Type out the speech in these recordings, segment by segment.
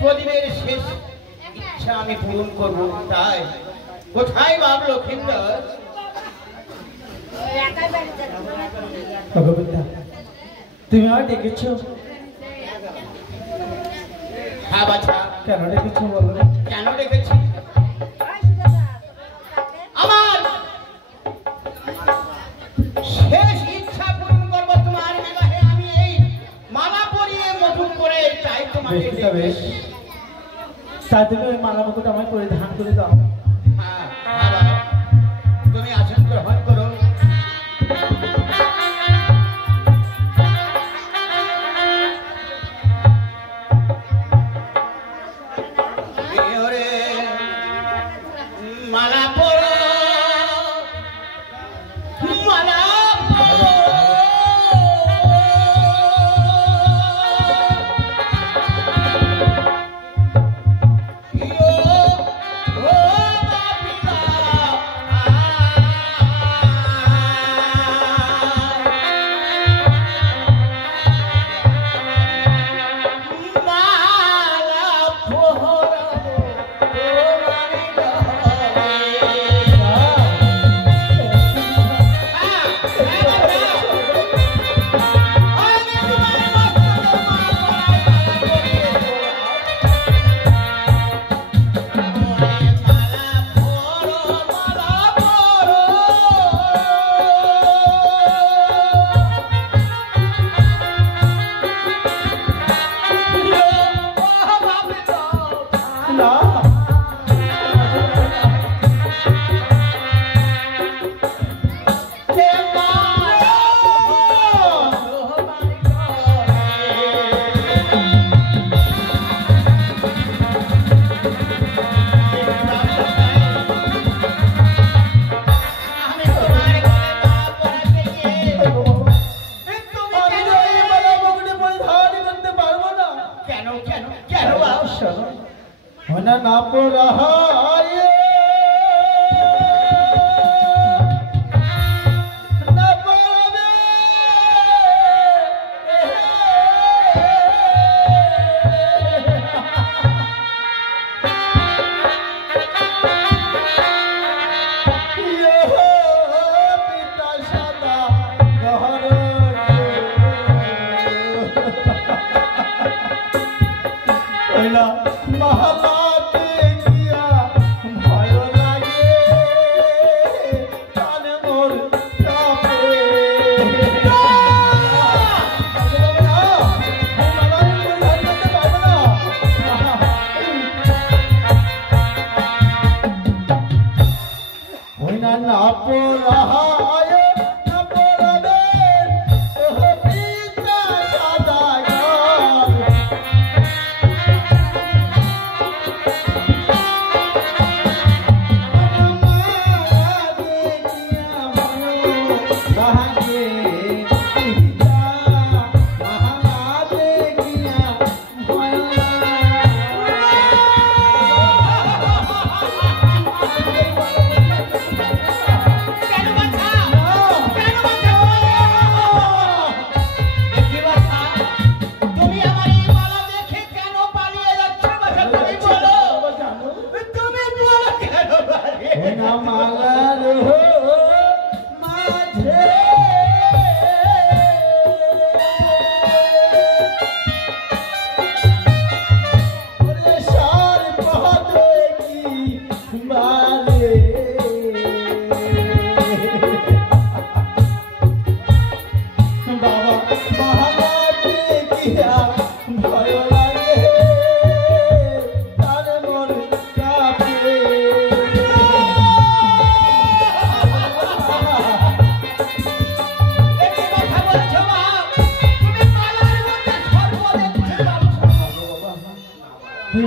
প্রদীপের শেষ ইচ্ছা আমি পূরণ করবো। তাই কোথায় বাপ লক্ষিন্দর? তুমি আর ডেকেছ? হ্যাঁ বাছা। কেন ডেকেছ বলো? কেন ডেকেছি? আমার শেষ ইচ্ছা পূরণ করবো তোমার বিবাহে। আমি এই মালা পরিয়ে মধুর করে চাই তোমাকে। তাই তুমি ওই মালা মুকুট আমায় পরিধান করে দাও। হ্যাঁ হ্যাঁ বাবা, তুমি আসন গ্রহণ করো। মালা পরো, মালা পরো, না পড়া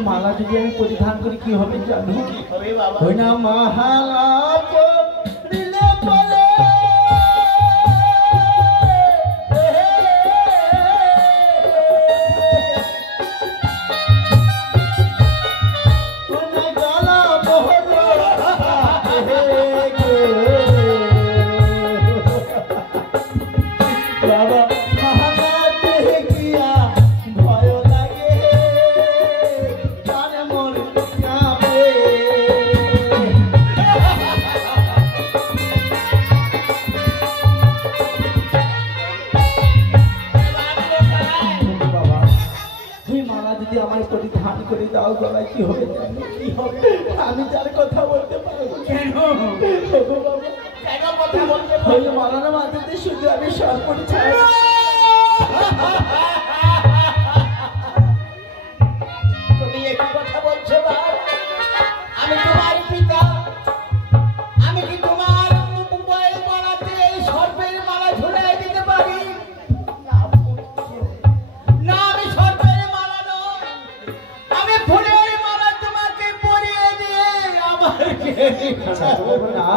মালা যদি আমি পরিধান করি কি হবে জানো? কি হবে বাবা? ওই না মালা দিলে পরে ভান করে দাও গলায়, কি হবে জানো? কি হবে? আমি যার কথা বলতে পারবো না। কেন? ওগো বাবা, কেন কথা বলতে ওই মালানা মাথাতে শুধু আমি সর্বণ ছাড়। তুমি একই কথা বলছো বাবা? আমি তোমার পিতা, আমি কি তোমার মোবাইল মালাতে সর্পের মালা ঝুলিয়ে দিতে পারি? না, আমি সর্পের মালা নয়, আমি ফুলের মালা তোমাকে পরিয়ে দিয়ে আমার না,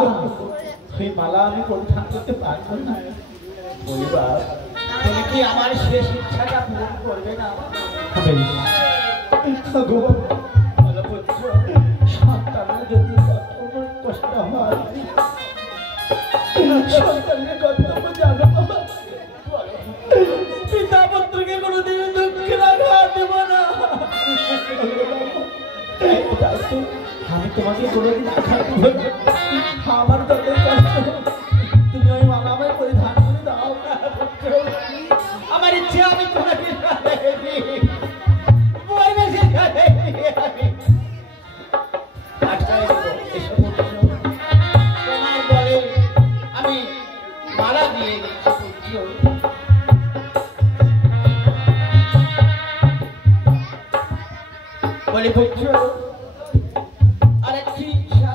ওই মালা আমি পরিধান করতে পারবো না। পরিবার, তুমি কি আমার শেষ ইচ্ছাটা পূরণ করবে না? ওগো বাবা, বলো পুত্র, সন্তানের যদি কত কষ্ট হয়, সন্তানের কর্তব্য জানো বাবা। পিতা পুত্রকে কোনোদিন দুঃখের আঘাত দেব না। তাই তো আমি তোমাকে কোনোদিন আঘাত দেব না। আমার যতই কষ্ট হোক, তুমি ওই মালা আমায় পরিধান করে দাও। আমার ইচ্ছে আমি তোমাকে সাজাই দিই, বইমেসে সাজাই দিই আমি। আচ্ছা, এসো পুত্র, তোমার বলে আমি মালা দিয়ে দিচ্ছি পুত্র। বলি পুত্র, আরেকটি ইচ্ছা,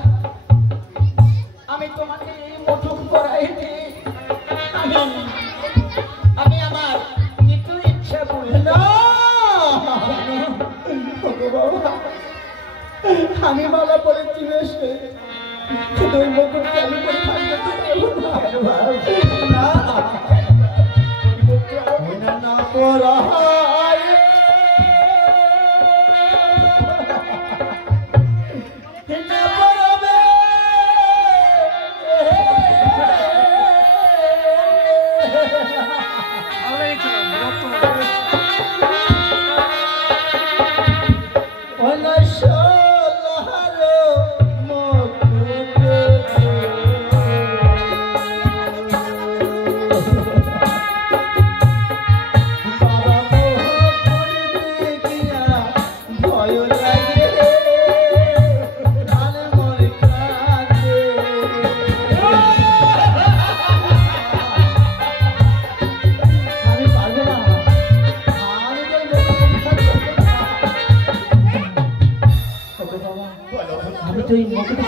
আমি তোমাকে এই মটক করাই দিই, আমি আমার কিছু ইচ্ছা বলি না। ওগো বাবা, আমি মালা পরেছি বেশ, কিন্তু ওই মুকুটকে আমি পরিধান করতে পারবো না। না, না, না পরা হয়। না পরাবে। অনশলালো মুকুট বাবা মোহ করতে গিয়া ভয় লাগে প্রাণ মোর কাঁদে। আমি পারবো না, আমি তো ওগো বাবা, আমি তো এই মুকুট